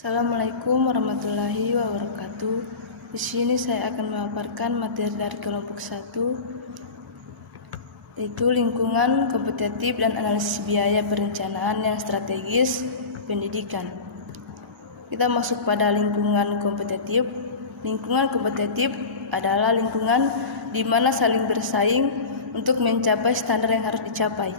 Assalamualaikum warahmatullahi wabarakatuh. Di sini saya akan memaparkan materi dari kelompok 1, yaitu lingkungan kompetitif dan analisis biaya perencanaan yang strategis pendidikan. Kita masuk pada lingkungan kompetitif. Lingkungan kompetitif adalah lingkungan di mana saling bersaing untuk mencapai standar yang harus dicapai.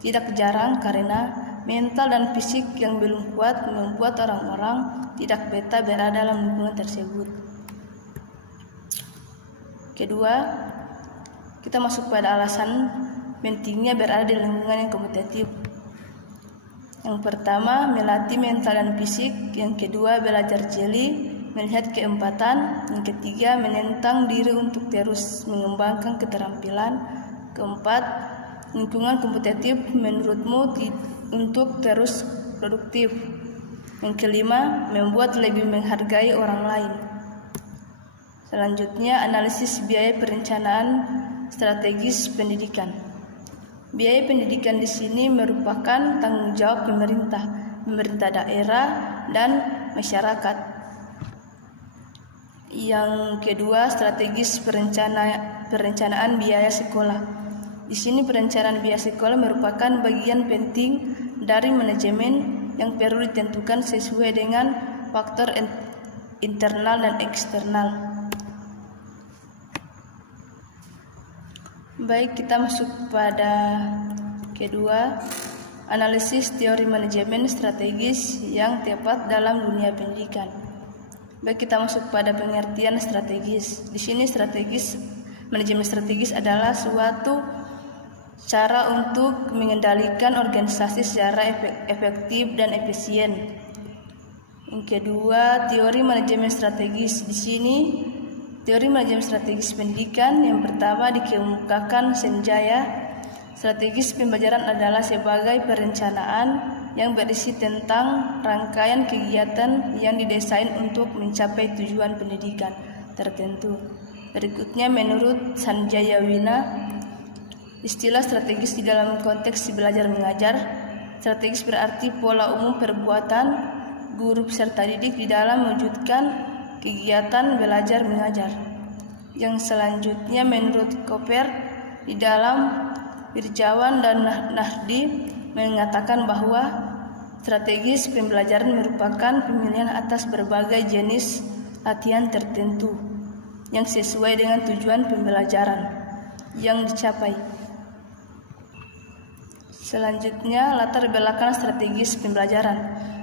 Tidak jarang karena mental dan fisik yang belum kuat membuat orang-orang tidak betah berada dalam lingkungan tersebut. Kedua, kita masuk pada alasan pentingnya berada di lingkungan yang kompetitif. Yang pertama, melatih mental dan fisik. Yang kedua, belajar jeli, melihat keempatan. Yang ketiga, menentang diri untuk terus mengembangkan keterampilan. Keempat, lingkungan kompetitif menurutmu untuk terus produktif. Yang kelima, membuat lebih menghargai orang lain. Selanjutnya, analisis biaya perencanaan strategis pendidikan. Biaya pendidikan di sini merupakan tanggung jawab pemerintah daerah dan masyarakat. Yang kedua, strategis perencanaan biaya sekolah. Di sini perencanaan biaya sekolah merupakan bagian penting dari manajemen yang perlu ditentukan sesuai dengan faktor internal dan eksternal. Baik, kita masuk pada kedua, analisis teori manajemen strategis yang tepat dalam dunia pendidikan. Baik, kita masuk pada pengertian strategis. Di sini manajemen strategis adalah suatu cara untuk mengendalikan organisasi secara efektif dan efisien. Yang kedua, teori manajemen strategis. Di sini teori manajemen strategis pendidikan yang pertama dikemukakan Senjaya. Strategis pembelajaran adalah sebagai perencanaan yang berisi tentang rangkaian kegiatan yang didesain untuk mencapai tujuan pendidikan tertentu. Berikutnya, menurut Sanjaya Wina, istilah strategis di dalam konteks belajar mengajar. Strategis berarti pola umum perbuatan guru peserta didik di dalam mewujudkan kegiatan belajar mengajar. Yang selanjutnya, menurut Koper, di dalam Wirjawan dan Nahdi mengatakan bahwa strategis pembelajaran merupakan pemilihan atas berbagai jenis latihan tertentu yang sesuai dengan tujuan pembelajaran yang dicapai. Selanjutnya, latar belakang strategis pembelajaran.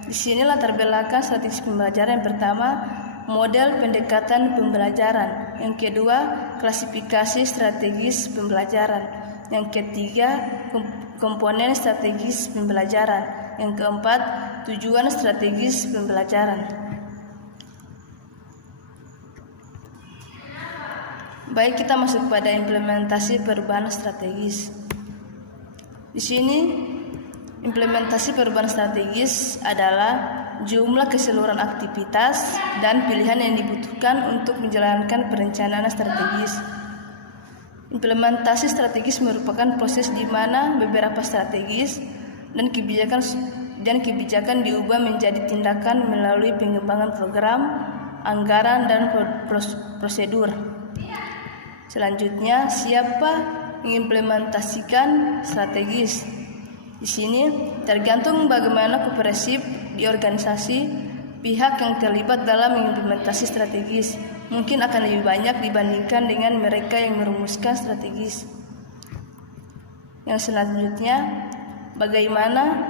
Di sini latar belakang strategis pembelajaran yang pertama, model pendekatan pembelajaran. Yang kedua, klasifikasi strategis pembelajaran. Yang ketiga, komponen strategis pembelajaran. Yang keempat, tujuan strategis pembelajaran. Baik, kita masuk pada implementasi perubahan strategis. Di sini implementasi perubahan strategis adalah jumlah keseluruhan aktivitas dan pilihan yang dibutuhkan untuk menjalankan perencanaan strategis. Implementasi strategis merupakan proses di mana beberapa strategis dan kebijakan diubah menjadi tindakan melalui pengembangan program, anggaran, dan prosedur. Selanjutnya, siapa mengimplementasikan strategis? Di sini tergantung bagaimana kooperatif di organisasi, pihak yang terlibat dalam mengimplementasi strategis mungkin akan lebih banyak dibandingkan dengan mereka yang merumuskan strategis. Yang selanjutnya, bagaimana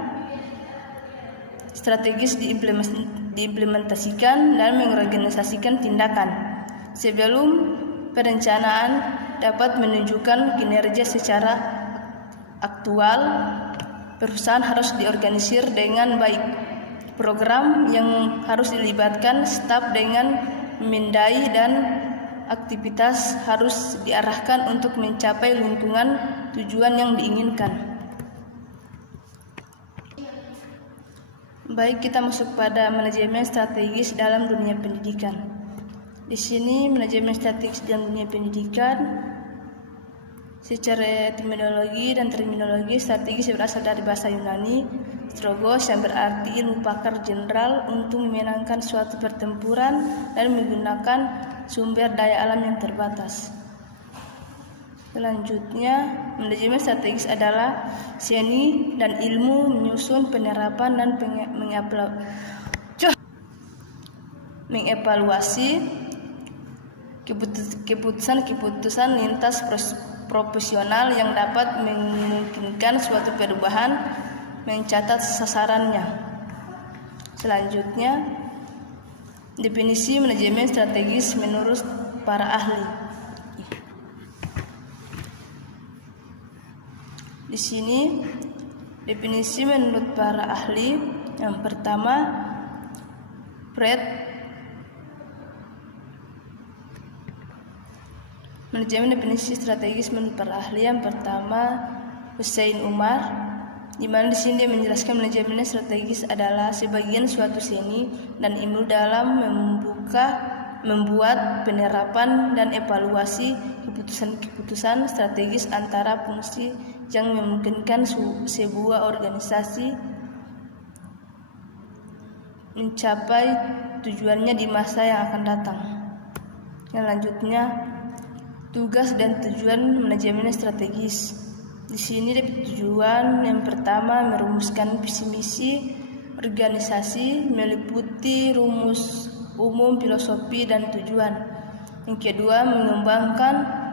strategis diimplementasikan dan mengorganisasikan tindakan. Sebelum perencanaan dapat menunjukkan kinerja secara aktual, perusahaan harus diorganisir dengan baik. Program yang harus dilibatkan staf dengan memindai dan aktivitas harus diarahkan untuk mencapai lingkungan tujuan yang diinginkan. Baik, kita masuk pada manajemen strategis dalam dunia pendidikan. Di sini manajemen strategis dalam dunia pendidikan secara terminologi strategis berasal dari bahasa Yunani Strogos yang berarti ilmu pakar jenderal untuk memenangkan suatu pertempuran dan menggunakan sumber daya alam yang terbatas. Selanjutnya, manajemen strategis adalah seni dan ilmu menyusun penerapan dan mengevaluasi keputusan lintas profesional yang dapat memungkinkan suatu perubahan, mencatat sasarannya. Selanjutnya, definisi manajemen strategis menurut para ahli. Di sini definisi menurut para ahli. Yang pertama, manajemen definisi strategis menurut para ahli. Yang pertama, Hussein Umar, di mana di sini dia menjelaskan manajemen strategis adalah sebagian suatu seni dan ilmu dalam membuat penerapan dan evaluasi keputusan strategis antara fungsi yang memungkinkan sebuah organisasi mencapai tujuannya di masa yang akan datang. Selanjutnya, tugas dan tujuan manajemen strategis. Di sini tujuan yang pertama merumuskan visi misi organisasi meliputi rumus umum, filosofi dan tujuan. Yang kedua, mengembangkan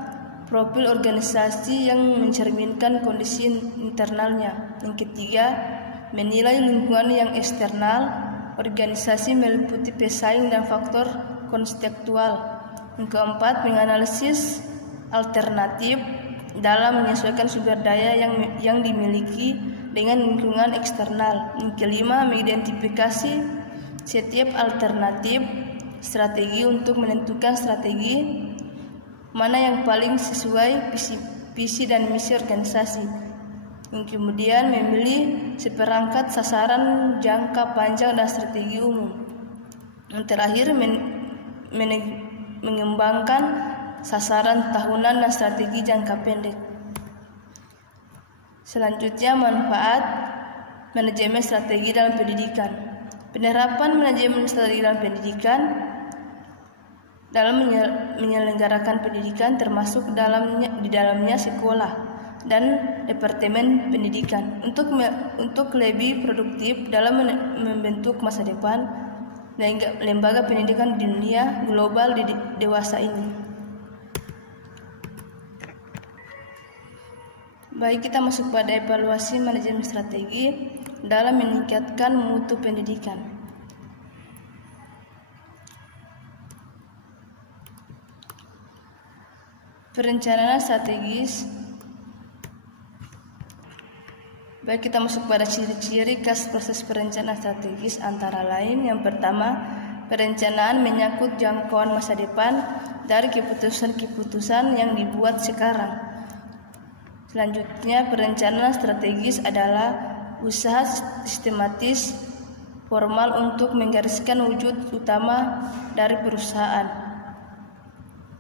profil organisasi yang mencerminkan kondisi internalnya. Yang ketiga, menilai lingkungan yang eksternal organisasi meliputi pesaing dan faktor kontekstual. Yang keempat, menganalisis alternatif dalam menyesuaikan sumber daya yang dimiliki dengan lingkungan eksternal. Yang kelima, mengidentifikasi setiap alternatif strategi untuk menentukan strategi mana yang paling sesuai visi dan misi organisasi. Yang kemudian, memilih seperangkat sasaran jangka panjang dan strategi umum. Yang terakhir, mengembangkan sasaran tahunan dan strategi jangka pendek. Selanjutnya, manfaat manajemen strategi dalam pendidikan. Penerapan manajemen strategi dalam pendidikan dalam menyelenggarakan pendidikan termasuk di dalamnya sekolah dan departemen pendidikan untuk lebih produktif dalam membentuk masa depan lembaga pendidikan di dunia global dewasa ini. Baik, kita masuk pada evaluasi manajemen strategi dalam meningkatkan mutu pendidikan. Perencanaan strategis. Baik, kita masuk pada ciri-ciri khas proses perencanaan strategis antara lain. Yang pertama, perencanaan menyangkut jangkauan masa depan dari keputusan-keputusan yang dibuat sekarang. Selanjutnya, perencanaan strategis adalah usaha sistematis formal untuk menggariskan wujud utama dari perusahaan.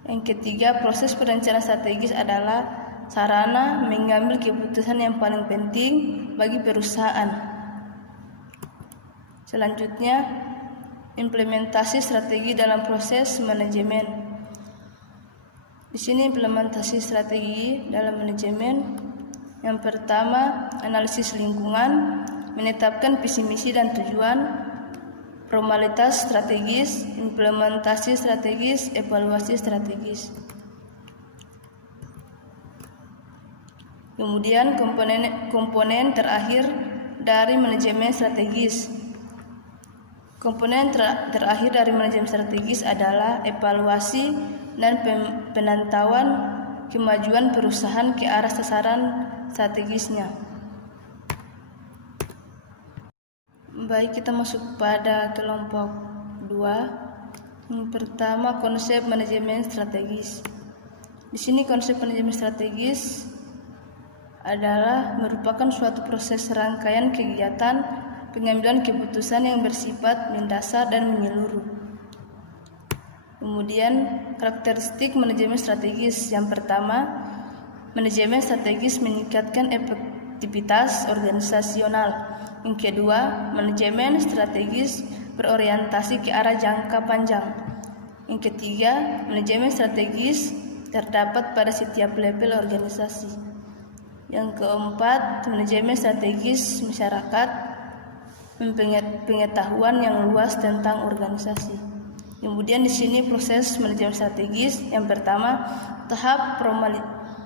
Yang ketiga, proses perencanaan strategis adalah sarana mengambil keputusan yang paling penting bagi perusahaan. Selanjutnya, implementasi strategi dalam proses manajemen. Di sini implementasi strategi dalam manajemen. Yang pertama, analisis lingkungan, menetapkan visi misi dan tujuan, formalitas strategis, implementasi strategis, evaluasi strategis. Kemudian komponen terakhir dari manajemen strategis. Komponen terakhir dari manajemen strategis adalah evaluasi dan penantauan kemajuan perusahaan ke arah sasaran strategisnya. Baik, kita masuk pada kelompok 2. Yang pertama, konsep manajemen strategis. Di sini konsep manajemen strategis adalah merupakan suatu proses rangkaian kegiatan pengambilan keputusan yang bersifat mendasar dan menyeluruh. Kemudian, karakteristik manajemen strategis. Yang pertama, manajemen strategis meningkatkan efektivitas organisasional. Yang kedua, manajemen strategis berorientasi ke arah jangka panjang. Yang ketiga, manajemen strategis terdapat pada setiap level organisasi. Yang keempat, manajemen strategis masyarakat, pengetahuan yang luas tentang organisasi. Kemudian di sini proses manajemen strategis. Yang pertama, tahap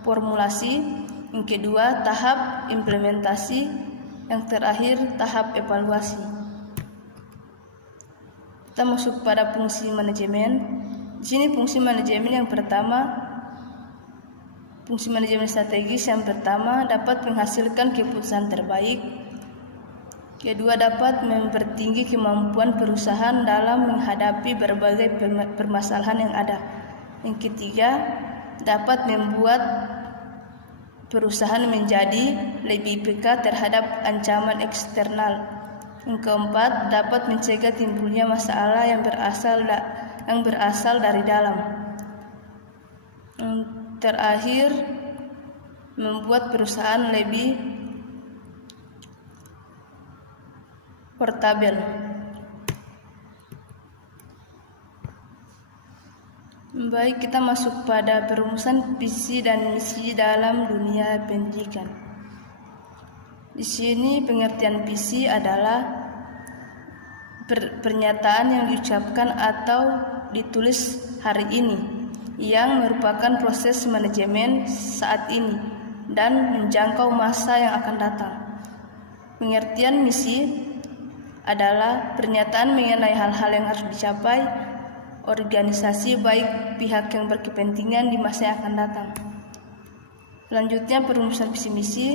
formulasi. Yang kedua, tahap implementasi. Yang terakhir, tahap evaluasi. Kita masuk pada fungsi manajemen. Di sini fungsi manajemen yang pertama, fungsi manajemen strategis yang pertama dapat menghasilkan keputusan terbaik. Kedua, dapat mempertinggi kemampuan perusahaan dalam menghadapi berbagai permasalahan yang ada. Yang ketiga, dapat membuat perusahaan menjadi lebih peka terhadap ancaman eksternal. Yang keempat, dapat mencegah timbulnya masalah yang berasal dari dalam. Yang terakhir, membuat perusahaan lebih portabel. Baik, kita masuk pada perumusan visi dan misi dalam dunia pendidikan. Di sini pengertian visi adalah pernyataan yang diucapkan atau ditulis hari ini yang merupakan proses manajemen saat ini dan menjangkau masa yang akan datang. Pengertian misi adalah pernyataan mengenai hal-hal yang harus dicapai organisasi baik pihak yang berkepentingan di masa yang akan datang. Selanjutnya perumusan visi misi.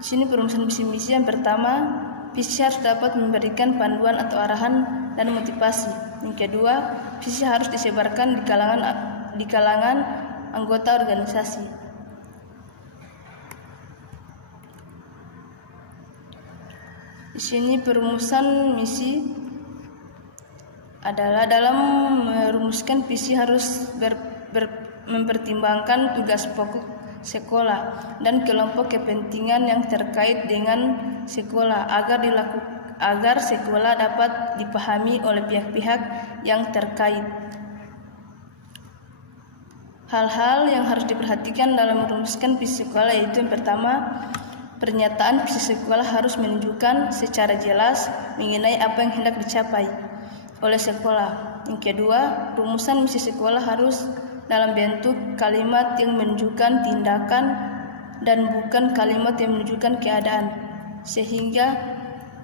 Di sini perumusan visi misi yang pertama, visi harus dapat memberikan panduan atau arahan dan motivasi. Yang kedua, visi harus disebarkan di kalangan anggota organisasi. Di sini perumusan misi adalah dalam merumuskan visi harus mempertimbangkan tugas pokok sekolah dan kelompok kepentingan yang terkait dengan sekolah agar sekolah dapat dipahami oleh pihak-pihak yang terkait. Hal-hal yang harus diperhatikan dalam merumuskan visi sekolah yaitu yang pertama, pernyataan visi sekolah harus menunjukkan secara jelas mengenai apa yang hendak dicapai oleh sekolah. Yang kedua, rumusan misi sekolah harus dalam bentuk kalimat yang menunjukkan tindakan dan bukan kalimat yang menunjukkan keadaan, sehingga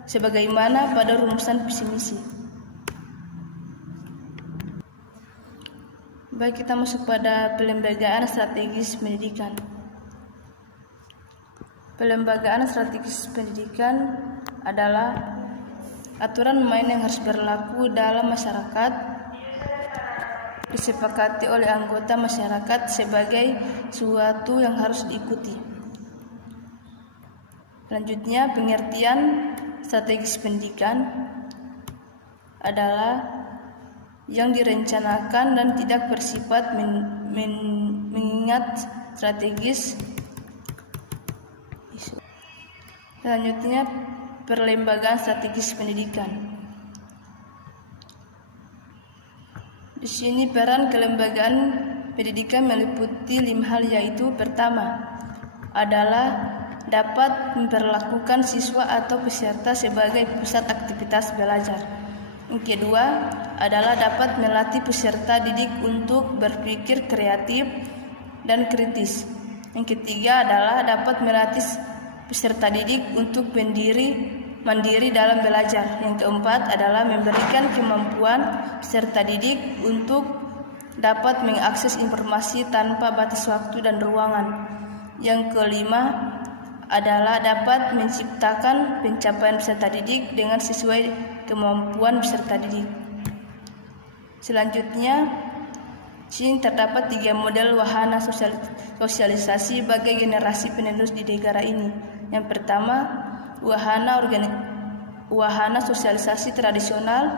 sebagaimana pada rumusan visi misi. Baik, kita masuk pada pelembagaan strategis pendidikan. Pelembagaan strategis pendidikan adalah aturan main yang harus berlaku dalam masyarakat, disepakati oleh anggota masyarakat sebagai suatu yang harus diikuti. Selanjutnya, pengertian strategis pendidikan adalah yang direncanakan dan tidak bersifat mengingat strategis. Selanjutnya, perlembagaan strategis pendidikan. Di sini peran kelembagaan pendidikan meliputi 5 hal, yaitu pertama adalah dapat memperlakukan siswa atau peserta sebagai pusat aktivitas belajar. Yang kedua adalah dapat melatih peserta didik untuk berpikir kreatif dan kritis. Yang ketiga adalah dapat melatih peserta didik untuk mandiri dalam belajar. Yang keempat adalah memberikan kemampuan peserta didik untuk dapat mengakses informasi tanpa batas waktu dan ruangan. Yang kelima adalah dapat menciptakan pencapaian peserta didik dengan sesuai kemampuan peserta didik. Selanjutnya, sini terdapat 3 model wahana sosialisasi bagi generasi penerus di negara ini. Yang pertama, wahana sosialisasi tradisional,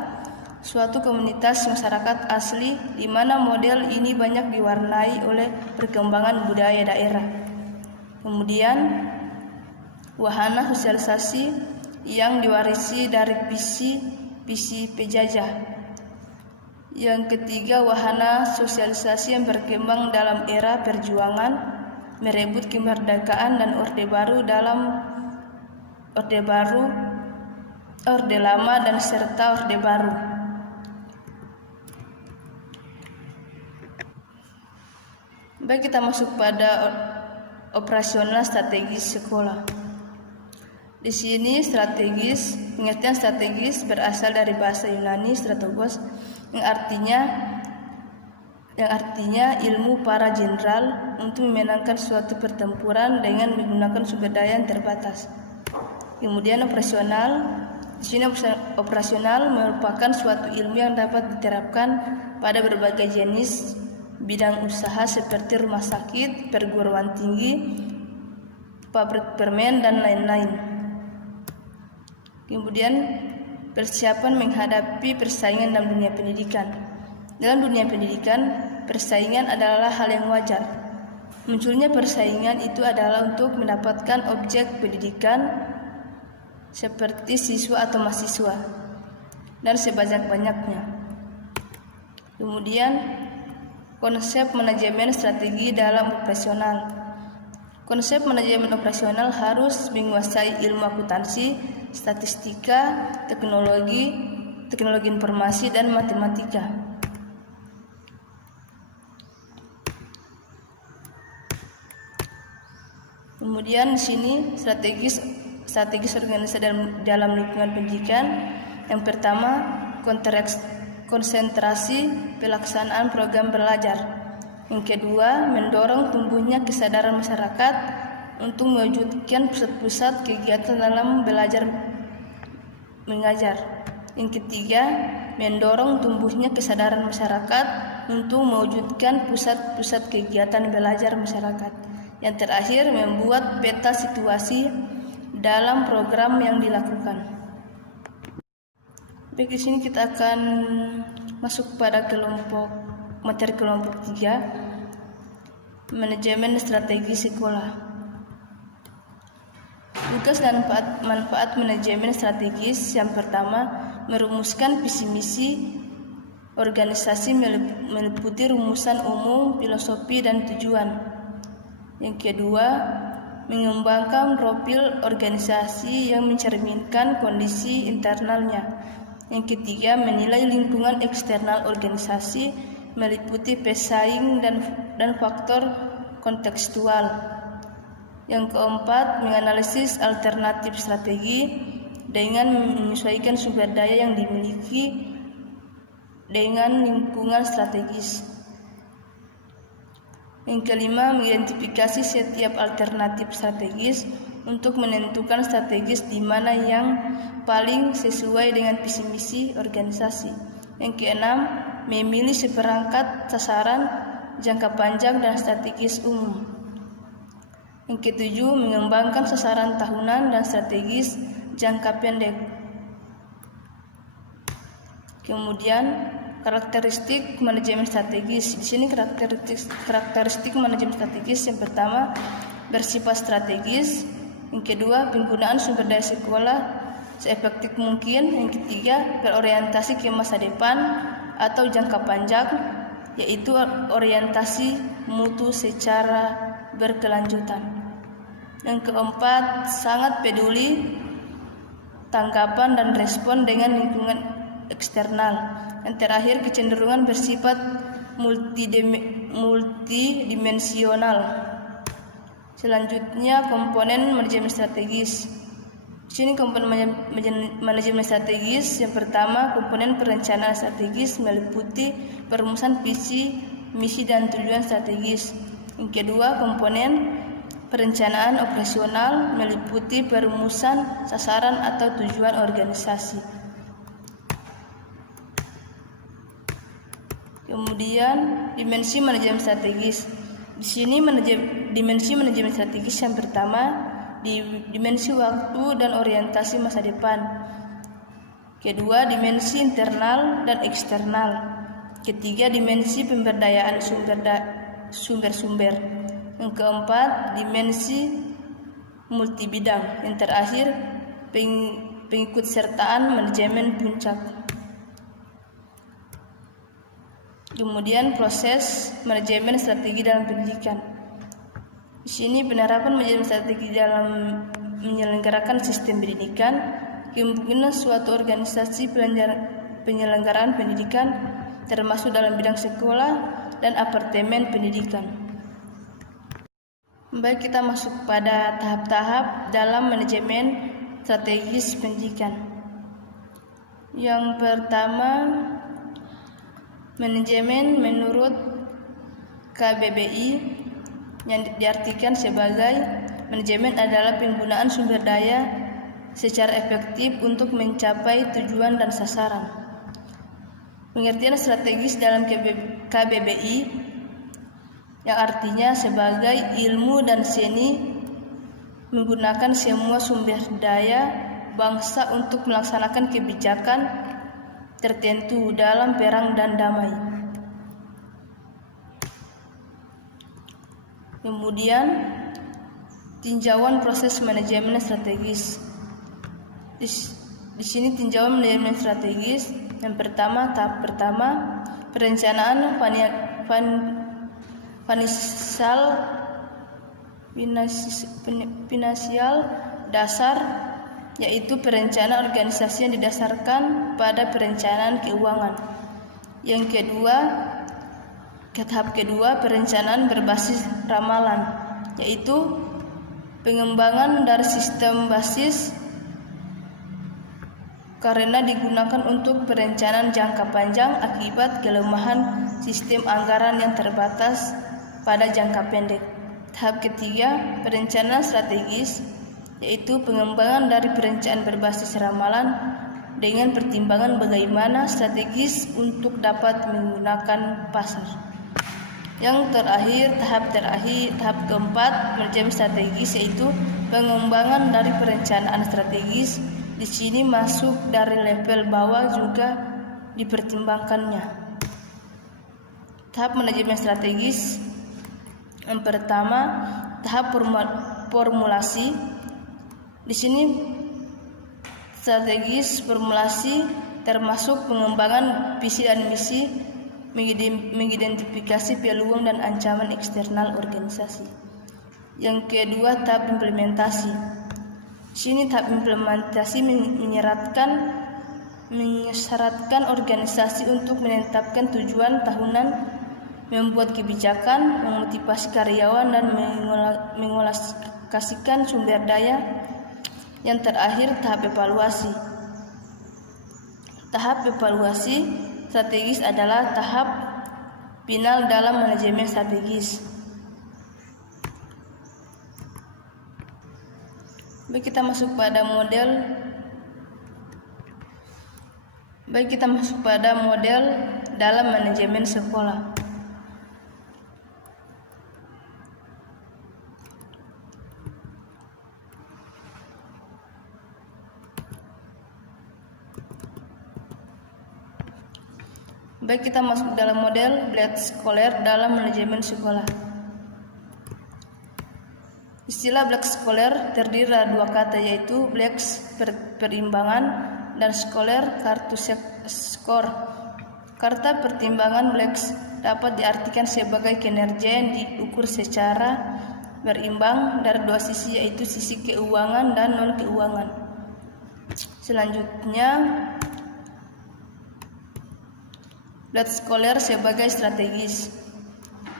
suatu komunitas masyarakat asli di mana model ini banyak diwarnai oleh perkembangan budaya daerah. Kemudian, wahana sosialisasi yang diwarisi dari visi penjajah. Yang ketiga, wahana sosialisasi yang berkembang dalam era perjuangan merebut kemerdekaan dan Orde Baru Orde Lama dan serta Orde Baru. Baik, kita masuk pada operasional strategis sekolah. Di sini pengertian strategis berasal dari bahasa Yunani strategos yang artinya ilmu para jenderal untuk memenangkan suatu pertempuran dengan menggunakan sumber daya yang terbatas. Kemudian operasional. Di sini operasional merupakan suatu ilmu yang dapat diterapkan pada berbagai jenis bidang usaha seperti rumah sakit, perguruan tinggi, pabrik permen, dan lain-lain. Kemudian persiapan menghadapi persaingan dalam dunia pendidikan. Dalam dunia pendidikan, persaingan adalah hal yang wajar. Munculnya persaingan itu adalah untuk mendapatkan objek pendidikan seperti siswa atau mahasiswa dan sebanyak-banyaknya. Kemudian konsep manajemen strategi dalam operasional. Konsep manajemen operasional harus menguasai ilmu akuntansi, statistika, teknologi informasi, dan matematika. Kemudian di sini strategis organisasi dalam lingkungan pendidikan. Yang pertama, konsentrasi pelaksanaan program belajar. Yang kedua, mendorong tumbuhnya kesadaran masyarakat untuk mewujudkan pusat-pusat kegiatan dalam belajar mengajar. Yang ketiga, mendorong tumbuhnya kesadaran masyarakat untuk mewujudkan pusat-pusat kegiatan belajar masyarakat. Yang terakhir, membuat peta situasi dalam program yang dilakukan. Baik, di sini kita akan masuk pada materi kelompok 3, manajemen strategi sekolah. Tugas dan manfaat manajemen strategis. Yang pertama, merumuskan visi misi organisasi meliputi rumusan umum, filosofi, dan tujuan. Yang kedua, mengembangkan profil organisasi yang mencerminkan kondisi internalnya. Yang ketiga, menilai lingkungan eksternal organisasi meliputi pesaing dan faktor kontekstual. Yang keempat, menganalisis alternatif strategi dengan menyesuaikan sumber daya yang dimiliki dengan lingkungan strategis. Yang kelima, mengidentifikasi setiap alternatif strategis untuk menentukan strategis di mana yang paling sesuai dengan visi misi organisasi. Yang keenam, memilih seperangkat sasaran jangka panjang dan strategis umum. Yang ketujuh, mengembangkan sasaran tahunan dan strategis jangka pendek. Kemudian karakteristik manajemen strategis. Di sini karakteristik manajemen strategis. Yang pertama, bersifat strategis. Yang kedua, penggunaan sumber daya sekolah seefektif mungkin. Yang ketiga, berorientasi ke masa depan atau jangka panjang, yaitu orientasi mutu secara berkelanjutan. Yang keempat, sangat peduli tanggapan dan respon dengan lingkungan eksternal. Yang terakhir, kecenderungan bersifat multidimensional. Selanjutnya, komponen manajemen strategis. Di sini komponen manajemen strategis. Yang pertama, komponen perencanaan strategis meliputi perumusan visi, misi, dan tujuan strategis. Yang kedua, komponen perencanaan operasional meliputi perumusan sasaran atau tujuan organisasi. Kemudian, dimensi manajemen strategis. Di sini dimensi manajemen strategis yang pertama, dimensi waktu dan orientasi masa depan. Kedua, dimensi internal dan eksternal. Ketiga, dimensi pemberdayaan sumber-sumber. Yang keempat, dimensi multibidang. Yang terakhir, pengikutsertaan manajemen puncak. Kemudian proses manajemen strategi dalam pendidikan. Di sini penerapan manajemen strategi dalam menyelenggarakan sistem pendidikan, kemungkinan suatu organisasi penyelenggaraan pendidikan termasuk dalam bidang sekolah dan apartemen pendidikan. Baik, kita masuk pada tahap-tahap dalam manajemen strategis pendidikan. Yang pertama, manajemen menurut KBBI yang diartikan sebagai manajemen adalah penggunaan sumber daya secara efektif untuk mencapai tujuan dan sasaran. Pengertian strategis dalam KBBI yang artinya sebagai ilmu dan seni menggunakan semua sumber daya bangsa untuk melaksanakan kebijakan tertentu dalam perang dan damai. Kemudian, tinjauan proses manajemen strategis. Di sini tinjauan manajemen strategis. Yang pertama, tahap pertama, perencanaan finansial dasar, yaitu perencanaan organisasi yang didasarkan pada perencanaan keuangan. Yang kedua, tahap kedua, perencanaan berbasis ramalan, yaitu pengembangan dari sistem basis karena digunakan untuk perencanaan jangka panjang akibat kelemahan sistem anggaran yang terbatas pada jangka pendek. Tahap ketiga, perencanaan strategis, yaitu pengembangan dari perencanaan berbasis ramalan dengan pertimbangan bagaimana strategis untuk dapat menggunakan pasar. Yang terakhir, tahap keempat, manajemen strategis, yaitu pengembangan dari perencanaan strategis. Di sini masuk dari level bawah juga dipertimbangkannya. Tahap manajemen strategis. Yang pertama, tahap formulasi. Di sini strategis formulasi termasuk pengembangan visi dan misi, mengidentifikasi peluang dan ancaman eksternal organisasi. Yang kedua, tahap implementasi. Sini tahap implementasi menyeratkan organisasi untuk menetapkan tujuan tahunan, membuat kebijakan, memotivasi karyawan, dan mengalokasikan sumber daya. Yang terakhir, tahap evaluasi. Tahap evaluasi strategis adalah tahap final dalam manajemen strategis. Baik, kita masuk pada model dalam manajemen sekolah. Baik, kita masuk dalam model Black Scholar dalam manajemen sekolah. Istilah Black Scholar terdiri dari dua kata, yaitu Black perimbangan dan Scholar kartu skor. Kartu pertimbangan Black dapat diartikan sebagai kinerja yang diukur secara berimbang dari dua sisi, yaitu sisi keuangan dan non keuangan. Selanjutnya, Black Scholar sebagai strategis.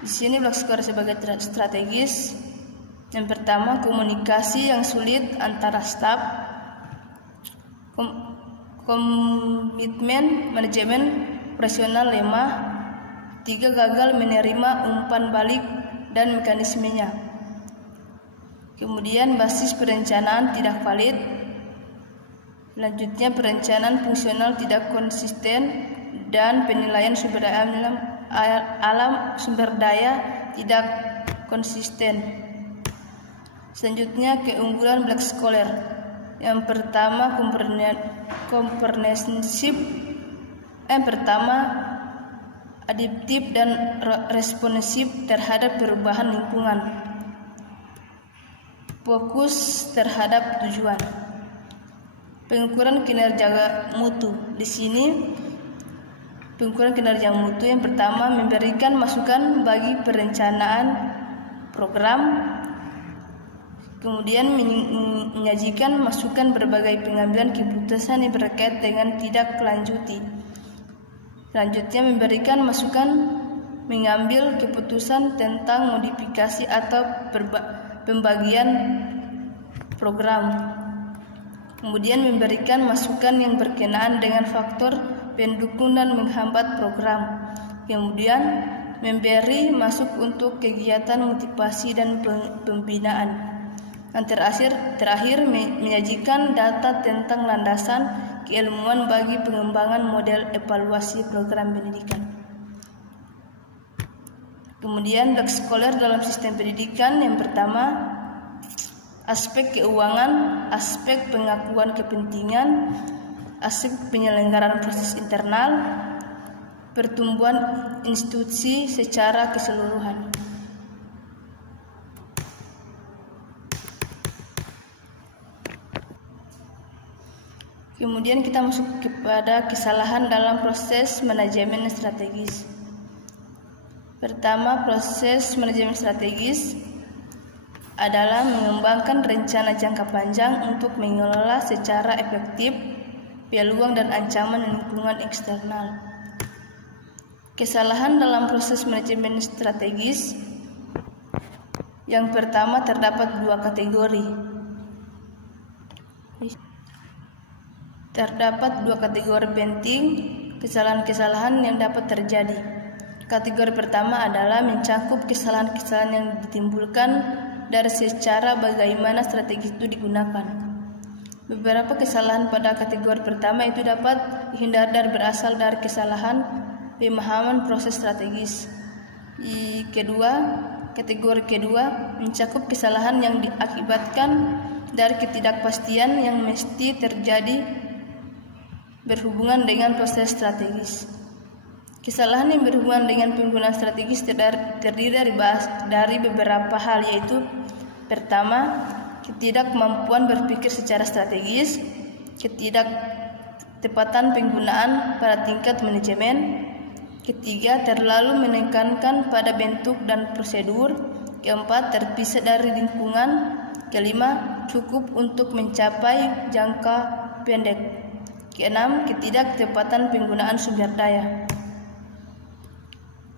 Di sini Black Scholar sebagai strategis. Yang pertama, komunikasi yang sulit antara staf, komitmen manajemen operasional lemah. 3, gagal menerima umpan balik dan mekanismenya. Kemudian, basis perencanaan tidak valid. Selanjutnya, perencanaan fungsional tidak konsisten dan penilaian sumber daya sumber daya tidak konsisten. Selanjutnya, keunggulan Black Scholar. Yang pertama, comprehensive. Yang pertama, adaptif dan responsif terhadap perubahan lingkungan. Fokus terhadap tujuan. Pengukuran kinerja mutu. Di sini pengukuran kinerja mutu yang pertama memberikan masukan bagi perencanaan program, kemudian menyajikan masukan berbagai pengambilan keputusan yang berkait dengan tidak lanjuti. Selanjutnya memberikan masukan mengambil keputusan tentang modifikasi atau pembagian program. Kemudian memberikan masukan yang berkenaan dengan faktor pendukung dan menghambat program. Kemudian memberi masuk untuk kegiatan motivasi dan pembinaan. Dan terakhir menyajikan data tentang landasan keilmuan bagi pengembangan model evaluasi program pendidikan. Kemudian blok sekolah dalam sistem pendidikan yang pertama, aspek keuangan, aspek pengakuan kepentingan, aspek penyelenggaraan proses internal, pertumbuhan institusi secara keseluruhan. Kemudian kita masuk kepada kesalahan dalam proses manajemen strategis. Pertama, proses manajemen strategis adalah mengembangkan rencana jangka panjang untuk mengelola secara efektif peluang dan ancaman lingkungan eksternal. Kesalahan dalam proses manajemen strategis yang pertama terdapat dua kategori. Terdapat dua kategori penting kesalahan-kesalahan yang dapat terjadi. Kategori pertama adalah mencakup kesalahan-kesalahan yang ditimbulkan dari secara bagaimana strategi itu digunakan. Beberapa kesalahan pada kategori pertama itu dapat dihindari dan berasal dari kesalahan pemahaman proses strategis. Kategori kedua mencakup kesalahan yang diakibatkan dari ketidakpastian yang mesti terjadi berhubungan dengan proses strategis. Kesalahan yang berhubungan dengan penggunaan strategis terdiri dari beberapa hal, yaitu pertama, ketidakmampuan berpikir secara strategis, ketidaktepatan penggunaan pada tingkat manajemen, ketiga, terlalu menekankan pada bentuk dan prosedur, keempat, terpisah dari lingkungan, kelima, cukup untuk mencapai jangka pendek, keenam, ketidaktepatan penggunaan sumber daya.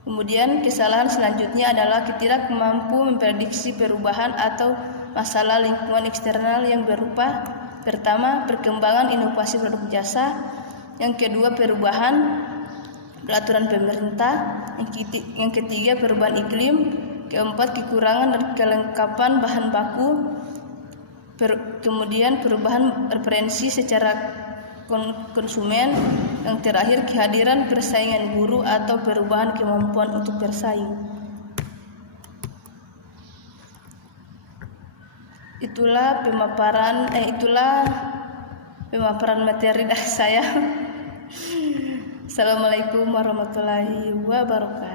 Kemudian kesalahan selanjutnya adalah mampu memprediksi perubahan atau masalah lingkungan eksternal yang berupa pertama, perkembangan inovasi produk jasa, yang kedua, perubahan peraturan pemerintah, yang ketiga, perubahan iklim, keempat, kekurangan dan kelengkapan bahan baku, kemudian perubahan preferensi secara konsumen, yang terakhir kehadiran persaingan guru atau perubahan kemampuan untuk bersaing. Itulah pemaparan materi dari saya. Assalamualaikum warahmatullahi wabarakatuh.